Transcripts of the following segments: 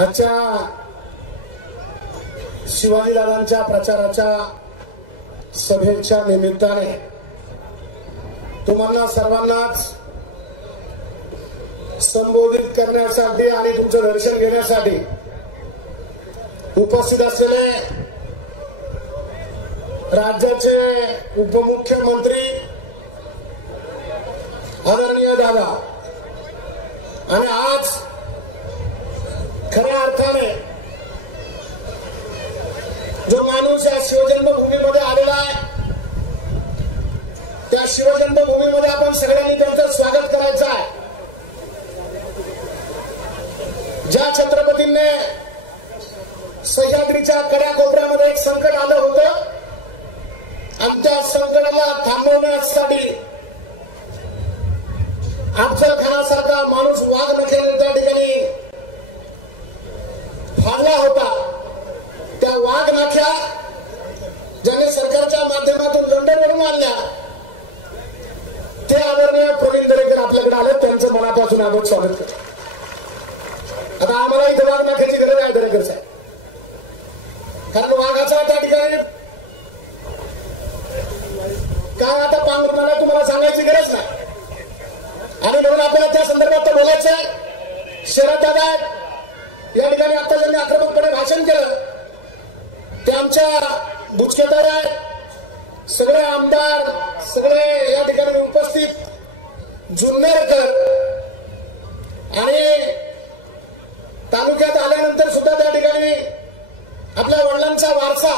आजच्या शिवाजी दादांच्या प्रचाराच्या सभेच्या निमित्ताने तुम्हाला सर्वांनाच संबोधित करण्यासाठी आणि तुमचं दर्शन घेण्यासाठी उपस्थित असलेले राज्याचे उपमुख्यमंत्री आदरणीय दादा आणि आज खऱ्या अर्थाने जो माणूस या शिवजन्मभूमीमध्ये आलेला आहे त्या शिवजन्मभूमीमध्ये आपण सगळ्यांनी त्यांचं स्वागत करायचं आहे। ज्या छत्रपतींनी सह्याद्रीच्या कड्याकोपऱ्यामध्ये एक संकट आलं होतं आणि त्या संकटाला थांबवण्यासाठी अफजल खानासारखा माणूस वाघ नखेने त्या ठिकाणी फाडला होता। त्या वाघ नाख्या ज्याने सरकारच्या माध्यमातून लंडनवरून आणल्या ते आदरणीय प्रवीण दरेकर आपल्याकडे आले, त्यांचं मनापासून आभार स्वागत करतो। आता आम्हाला इथे वाघ नाख्याची गरज आहे दरेकर साहेब, कारण वाघाचा त्या ठिकाणी काय आता पांघरुणाला तुम्हाला सांगायची गरज नाही आणि म्हणून आपल्याला त्या संदर्भात तर बोलायचं आहे। शरद दादा या ठिकाणी आता ज्यांनी आक्रमकपणे भाषण केलं ते आमच्या बुचकेदार आहेत, सगळे आमदार सगळे या ठिकाणी उपस्थित जुन्नरकर आणि तालुक्यात आल्यानंतर सुद्धा त्या ठिकाणी आपल्या वडिलांचा वारसा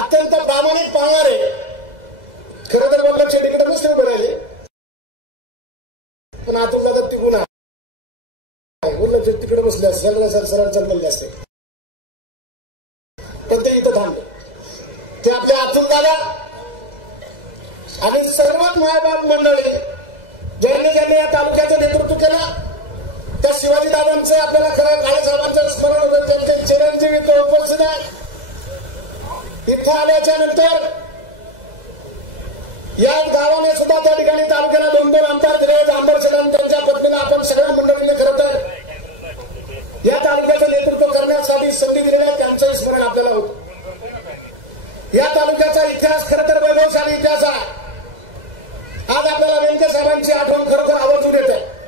अत्यंत प्रामाणिक पाळणारे खरं तर वडिलांचे तिकडे नसते उभे राहिले पण आतून लागत ती गुन्हा वडिलांचे तिकडे बसले असते सरळ चाललेले असते पण ते इथं थांबले। ते आपल्या आतून दादा आणि सर्वात मायबाप मंडळी ज्यांनी ज्यांनी या तालुक्याचं नेतृत्व केलं त्या शिवाजी दादांचे आपल्याला खरं काळे साहेबांचं स्मरण होतं। त्यांचे चिरंजीव इथं उपस्थित आहे। इथं आल्याच्या नंतर या गावाने सुद्धा त्या ठिकाणी तालुक्याला 2-2 आमदार दिले। जांभरशेठ त्यांच्या पत्नीला आपण सगळ्या मंडळींनी खरं तर या तालुक्याचं नेतृत्व करण्यासाठी संधी दिलेल्या त्यांचंही स्मरण आपल्याला होतं। या तालुक्याचा इतिहास खरं तर वैभवशाली इतिहास आहे। आज आपल्याला वेंके साहेबांची आठवण खरोखर आवर्जून येते।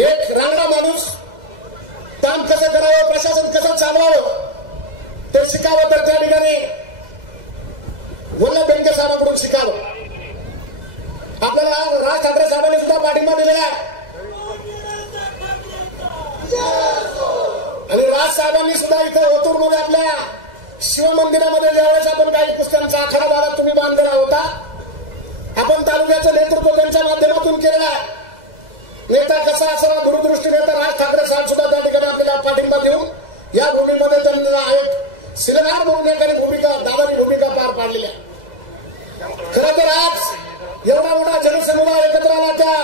एक रांगडा माणूस काम कसं करावं प्रशासन कसं चालवावं ते शिकावं तर त्या ठिकाणी वल्लभ वेंके साहेबांकडून शिकावं। आपल्याला राज ठाकरे साहेबांनी सुद्धा पाठिंबा दिलेला आहे आणि राज साहेबांनी सुद्धा इथं ओतूरमध्ये आपल्या शिवमंदिरामध्ये ज्यावेळेस आपण काही पुस्तकांचा आखाडा भागात तुम्ही बांधलेला होता आपण तालुक्याचं नेतृत्व त्यांच्या माध्यमातून केलेलं आहे। नेता कसा असावा दूरदृष्टी नेता राज ठाकरे साहेब सुद्धा त्या ठिकाणी आपल्याला पाठिंबा देऊन या भूमीमध्ये त्यांना एक शिरगार म्हणून एखादी भूमिका दादानी भूमिका पार पाडलेली आहे। खरं तर आज एवढा मोठा जनसमुदाय एकत्र आला त्या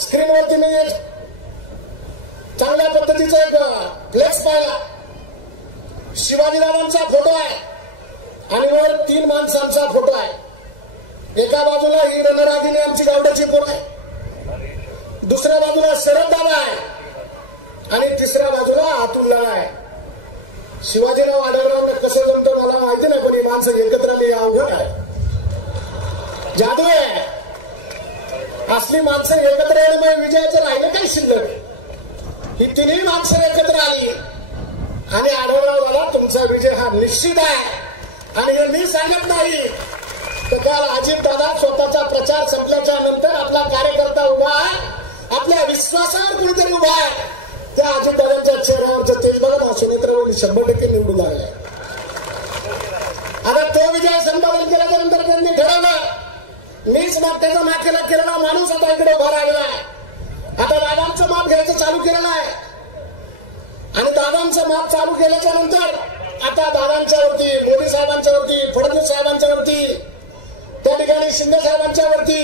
स्क्रीनवरती मी चांगल्या पद्धतीचा एक फ्लेक्स पाहिला। शिवाजीदादांचा फोटो आहे आणि वर 3 माणसांचा फोटो आहे। एका बाजूला ही रणरागिणी आमची गावड्याची पोर आहे, दुसऱ्या बाजूला शरद दादा आहे आणि तिसऱ्या बाजूला अतुल दादा आहे। शिवाजीराव आढळरावांना कसं जमतं मला माहिती नाही पण ही माणसं एकत्र आली अवघड आहे, जादू आहे। असली माणसं एकत्र येण्यामुळे विजयाचं राहिलं काही शिल्लक। ही तिन्ही माणसं एकत्र आली आणि आढळराव दादा तुमचा विजय हा निश्चित आहे। आणि हे मी सांगत नाही तर काल अजित दादा स्वतःचा प्रचार संपल्याच्या नंतर आपला कार्यकर्ता उभा आहे, आपल्या विश्वासावर कुणीतरी उभा आहे, त्या अजित दादांच्या चेहऱ्यावरचं तेज बघा ना सुनेत्रवरून 100% निवडून लागलाय। आता तो विजय संपादन केल्याच्या नंतर त्यांनी ठरवलं मीच त्याचा माग केलेला माणूस आता इकडे उभा राहिलेला आहे। आता दादांचं माप घ्यायचं चालू केलेलं आहे आणि दादांचं माप चालू केल्याच्या नंतर आता दादांच्या वरती मोदी साहेबांच्या वरती फडणवीस साहेबांच्या वरती त्या ठिकाणी शिंदे साहेबांच्या वरती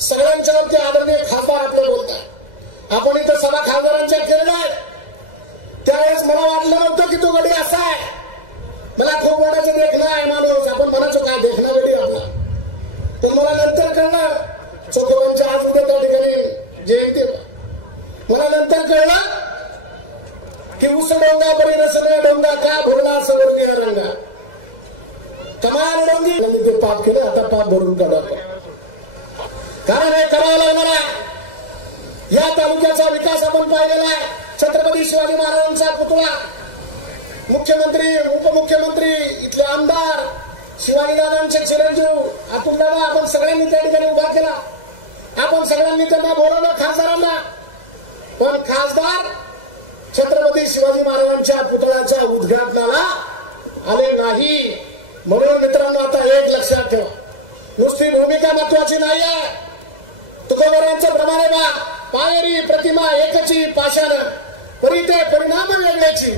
सगळ्यांच्या वरती आदरणीय खासदार आपले बोलत आहे। आपण इथं सभा खासदारांच्या केलेल्या आहेत त्यावेळेस मला वाटलं नव्हतं की तो गडी असा आहे। मला खूप वाटायचं देखणं आहे माणूस आपण म्हणायचो काय देखणा गडी आपला, पण मला नंतर कळलं चोखोबांच्या आज उद्या त्या ठिकाणी जयंती मला नंतर कळलं की उस डोंगा बरी रसने डोंगा का भरला सवरली रंगा. कमाल डोंगी ते पाप केलं, आता पाप भरून काढा. कारण हे करावं लागणार आहे. या तालुक्याचा विकास आपण पाहिलेला आहे. छत्रपती शिवाजी महाराजांचा पुतळा, मुख्यमंत्री उपमुख्यमंत्री इथले आमदार शिवाजीदादांचे चिरंजीव अतुलदादा, आपण सगळ्यांनी त्या ठिकाणी उभा केला. आपण सगळ्यांनी त्यांना बोलवलं खासदारांना. पण खासदार छत्रपती शिवाजी महाराजांच्या पुतळ्याच्या उद्घाटनाला आले नाही. म्हणून मित्रांनो, आता एक लक्षात ठेवा, नुसती भूमिका महत्वाची नाहीये. तुकोबरांच्या प्रमाणे बा पायरी प्रतिमा एकची पाषाण परी ते परिणाम वेगळ्याची.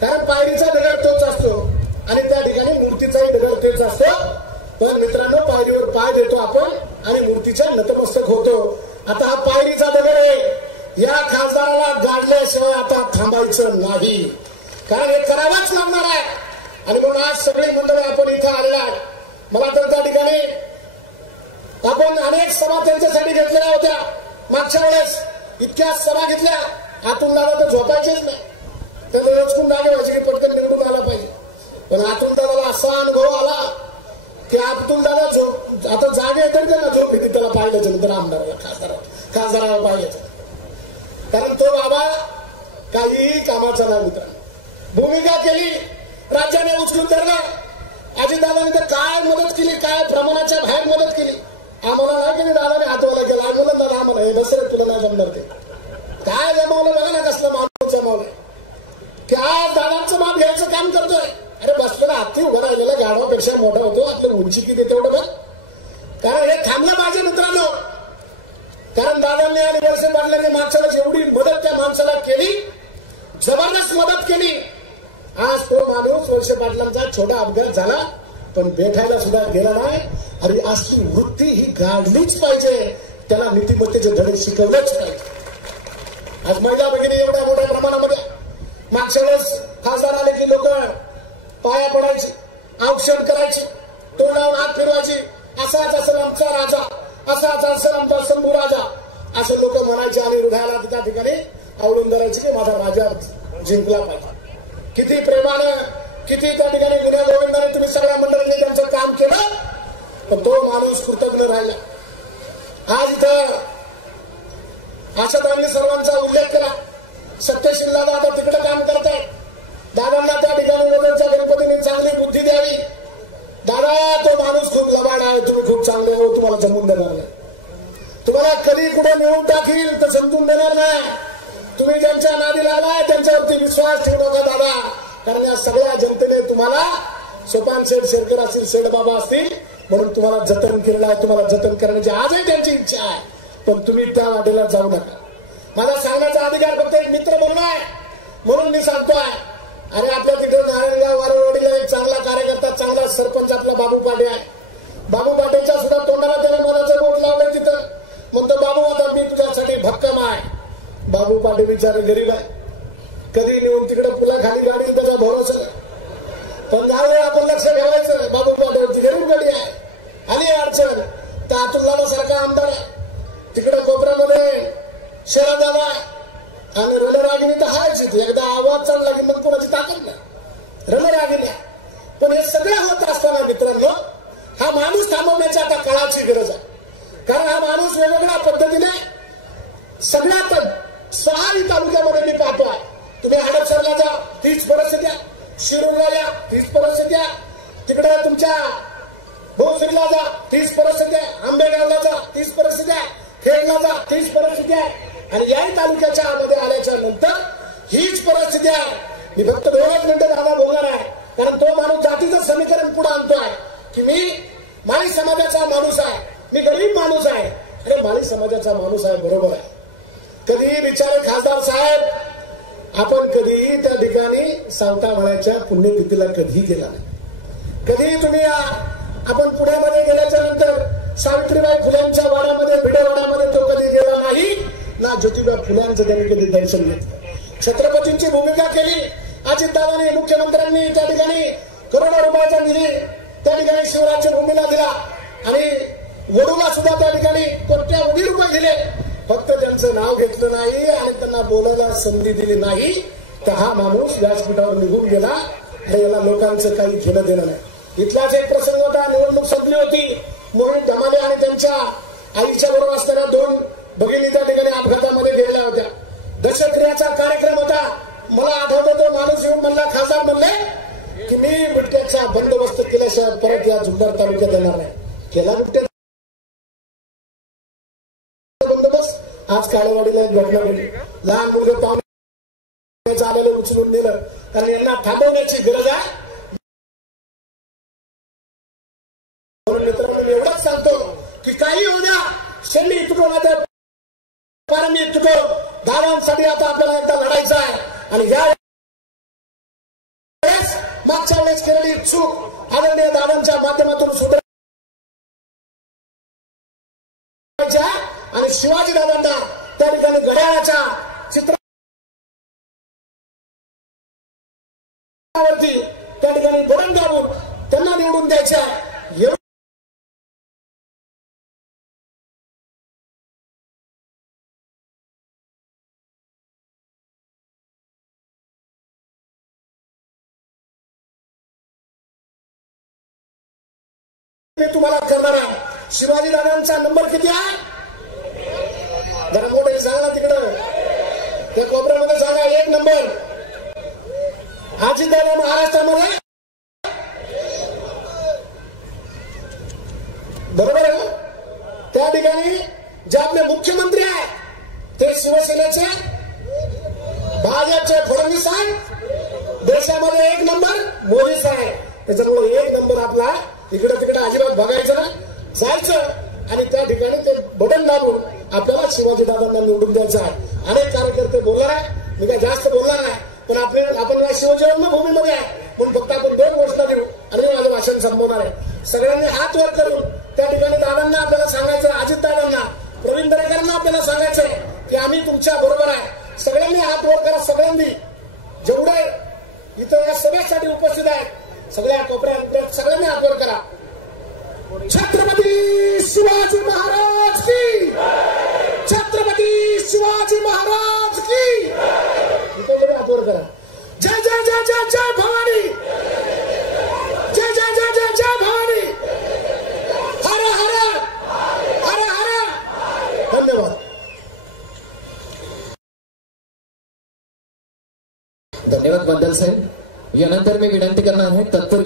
कारण पायरीचा दगड तोच असतो आणि त्या ठिकाणी मूर्तीचाही दगड तेच असतो. पण मित्रांनो, पायरीवर पाय देतो आपण आणि मूर्तीच्या नतमस्तक होतो. आता हा पायरीचा दगड आहे. या खासदाराला गाडल्याशिवाय आता थांबायचं नाही, कारण हे करावंच लागणार आहे. आणि म्हणून आज सगळी मंडळी आपण इथं आलेला आहे. मला तर त्या ठिकाणी आपण अनेक सभा त्यांच्यासाठी घेतलेल्या होत्या. मागच्या वेळेस इतक्या सभा घेतल्या, आतून दादा तर झोपायचेच नाही. त्याला रोजकून जागे व्हायचे की पटकन निवडून आला पाहिजे. पण आतून दादाला असा अनुभव आला की आतून दादा आता जागे येतात त्यांना झोप येते. त्याला पाहिलं नंतर आमदाराला खासदाराला पाहिजे. कारण तो बाबा काहीही कामाचा नाही. मित्रांनो, भूमिका केली, राज्याने उचलून धरलं. अजितदादांनी तर काय मदत केली, काय प्रमाणाच्या बाहेर मदत केली. आम्हाला नाही केली, दादाने हातवाला केला. आम्हाला दादा आम्हाला हे बस रे, तुला नाही जमणार ते. काय जमावलं बघा ना, कसलं माणूस जमावलं की आज दादांचं माप घ्यायचं काम करतोय. अरे बसतो ना, हाती उभा राहिलेला गाढवापेक्षा मोठा होतो. आपल्या उंची किती तेवढं बघ. कारण हे थांबलं पाहिजे मित्रांनो. कारण दादांनी आणि वळसे पाटलांनी मागच्या वेळेस एवढी मदत त्या माणसाला केली, जबरदस्त मदत केली. आज तो माणूस वळसे पाटलांचा छोटा अपघात झाला पण भेटायला सुद्धा गेला नाही. अरे असली वृत्ती ही गाडलीच पाहिजे. त्याला नीतिमत्तेचे धडे शिकवलेच पाहिजे. आज महिला भगिनी एवढ्या मोठ्या प्रमाणामध्ये मागच्या वेळेस खासदार आले की लोक पाया पडायची, औक्षण करायची, तोंड लावून हात फिरवायची. असाच असेल आमचा राजा, असाच असेल आमचा शंभू राजा, असं लोक म्हणायचे. आणि हृदयाला त्या ठिकाणी आवडून धरायचे की माझा राजा जिंकला पाहिजे. किती प्रेमानं, किती त्या ठिकाणी गुन्ह्या गोविंदाने तुम्ही सगळ्या मंडळींनी त्यांचं काम केलं, पण तो माणूस कृतज्ञ राहिला. आज इथं आशाताईंनी सर्वांचा उल्लेख केला. सत्यशील दादा आता तिकडे काम करताय. दादांना त्या ठिकाणी वजनच्या गणपतीने चांगली बुद्धी द्यावी. दादा तो माणूस खूप लबाड आहे, तुम्ही खूप चांगले हो, तुम्हाला जमून देणार नाही. तुम्हाला कधी कुठे नेऊन टाकील तर समजून देणार नाही. तुम्ही ज्यांच्या नादी लागलाय त्यांच्यावरती विश्वास ठेवू नका दादा. कारण या सगळ्या जनतेने तुम्हाला सोपान शेठ शेरकर असतील, शेठ बाबा असतील म्हणून तुम्हाला जतन केलेलं आहे. तुम्हाला जतन करण्याची आजही त्यांची इच्छा आहे, पण तुम्ही त्या वाटेला जाऊ नका. माझा सांगण्याचा अधिकार फक्त एक मित्र म्हणून आहे, म्हणून मी सांगतोय. अरे आपल्या तिकडे नारायणगाव वारवाडीला एक चांगला कार्यकर्ता, चांगला सरपंच आपला बाबू पाटे आहे. बाबू पाटेच्या सुद्धा तोंडाला त्याने मनाचं बोट लावलं तिथं. म्हणतो बाबू आता मी तुझ्यासाठी भक्कम आहे. बाबू पाटे बिचारे गरीब आहे, कधी नेऊन तिकडे पुला खाली गाडी त्याचा भरोसा नाही. पण त्यावेळी आपण लक्ष ठेवायचं, बाबू पाटेवरती गरीब गाडी आहे. आली अडचण तर अतुलदादा सारखा आमदार आहे. तिकडे कोपऱ्यामध्ये शरदादा आणि रणरागिणी तर हायच. एकदा आवाज चढला की मग कोणाची ताकद नाही, रणरागिणी. पण हे सगळं होत असताना मित्रांनो, हा माणूस थांबवण्याची आता काळाची गरज आहे. कारण हा माणूस वेगवेगळ्या पद्धतीने सगळ्यात 6 तालुक्यामध्ये मी पाहतोय. तुम्ही हडपसरला जा, तीच परिस्थिती आहे. शिरूरला या, तीच परिस्थिती आहे. तिकडे तुमच्या भोसरीला जा, तीच परिस्थिती आहे. आंबेगावला जा, तीच परिस्थिती आहे. खेडला जा, तीच परिस्थिती आहे. आणि याही तालुक्याच्या मध्ये आल्याच्या नंतर हीच परिस्थिती आहे. मी फक्त 2 मिनिटं दादा बोलणार आहे, कारण तो माणूस जातीचं समीकरण पुढे आणतोय की मी माळी समाजाचा माणूस आहे, मी गरीब माणूस आहे. अरे माळी समाजाचा माणूस आहे, बरोबर आहे. कधीही विचारे खासदार साहेब, आपण कधीही त्या ठिकाणी सावता म्हणायच्या पुण्यतिथीला कधीही गेला नाही. कधीही तुम्ही आपण पुण्यामध्ये गेल्याच्या नंतर सावित्रीबाई फुल्यांच्या वाड्यामध्ये, भिडेवाड्यामध्ये तो कधी गेला नाही ना. ज्योतिबा फुल्यांचं त्यांनी कधी दर्शन घेतलं. छत्रपतींची भूमिका केली. अजितदादांनी, मुख्यमंत्र्यांनी त्या ठिकाणी करोडो रुपयाचा निधी त्या ठिकाणी शिवराज्य भूमीला दिला आणि वडूला सुद्धा त्या ठिकाणी कोट्यावधी रुपये दिले. फक्त त्यांचं नाव घेतलं नाही आणि त्यांना बोलायला संधी दिली नाही तर हा माणूस व्यासपीठावर निघून गेला आणि याला लोकांचं काही घेणं देणं नाही. इथलाच एक प्रसंग होता. निवडणूक संपली होती. मोहित धमाले आणि त्यांच्या आईच्या बरोबर असणाऱ्या 2 भगिनी त्या ठिकाणी अपघातामध्ये गेलेल्या होत्या. दशक्रियाचा कार्यक्रम होता. मला आठवतं तो माणूस येऊन म्हणला, खासदार म्हणले की मी बिबट्याचा बंदोबस्त केल्याशिवाय परत या जुन्नर तालुक्यात येणार नाही. केला बिबट्याचा बंदोबस्त. आज काळेवाडीला एक घटना घडली. लहान मुलगा पाहुणे आलेलं उचलून नेलं कारण यांना थांबवण्याची गरज आहे. म्हणून मित्रांनो मी एवढंच सांगतो की काही होऊ द्या, शेंडी तुटो ना तर पारमी तुटो, दादांसाठी आता आपल्याला एकदा लढायचं आहे. आणि या मागच्या वेळेस केलेली चूक आदरणीय दादांच्या माध्यमातून सुधारायची आणि शिवाजी दादांना त्या ठिकाणी घड्याळाच्या चित्रावरती त्या ठिकाणी बटन दाबून त्यांना निवडून द्यायच्या. मी तुम्हाला करणार आहे. शिवाजी दादांचा नंबर किती आहे? जरा मोठे सांगा तिकडं त्या कोपऱ्यामध्ये सांगा. 1 नंबर. अजितदादा महाराष्ट्रामध्ये बरोबर आहे. त्या ठिकाणी जे आपले मुख्यमंत्री आहेत ते शिवसेनेचे भाजपचे फडणवीस आहेत. देशामध्ये 1 नंबर मोदी साहेब. त्याच्यामुळे 1 नंबर आपला इकडे तिकडे अजिबात बघायचं ना, जायचं आणि त्या ठिकाणी ते बटन दाबून आपल्याला शिवाजी दादांना निवडून द्यायचं आहे. अनेक कार्यकर्ते बोलणार आहे. मी काय जास्त बोलणार नाही, पण आपण या शिवजन्म भूमीमध्ये आहे म्हणून फक्त आपण 2 घोषणा देऊ आणि माझं भाषण संपवणार आहे. सगळ्यांनी हात वर करून त्या ठिकाणी दादांना आपल्याला सांगायचं, अजित दादांना, प्रवीण दरेकरांना आपल्याला सांगायचंय की आम्ही तुमच्या बरोबर आहे. सगळ्यांनी हात वर करा. सगळ्यांनी जेवढे इथं या सभेसाठी उपस्थित आहेत सगळ्या कोपऱ्यात सगळ्यांनी हात वर करा. छत्रपती शिवाजी महाराज की, छत्रपती शिवाजी महाराज की. इथे हात वर करा. जय जय जय जय जय भवानी, जय जय जय जय जय भवानी, हर हर हर हर. धन्यवाद. धन्यवाद बंदल साहेब. यानंतर मी विनंती करणार आहे तत्पर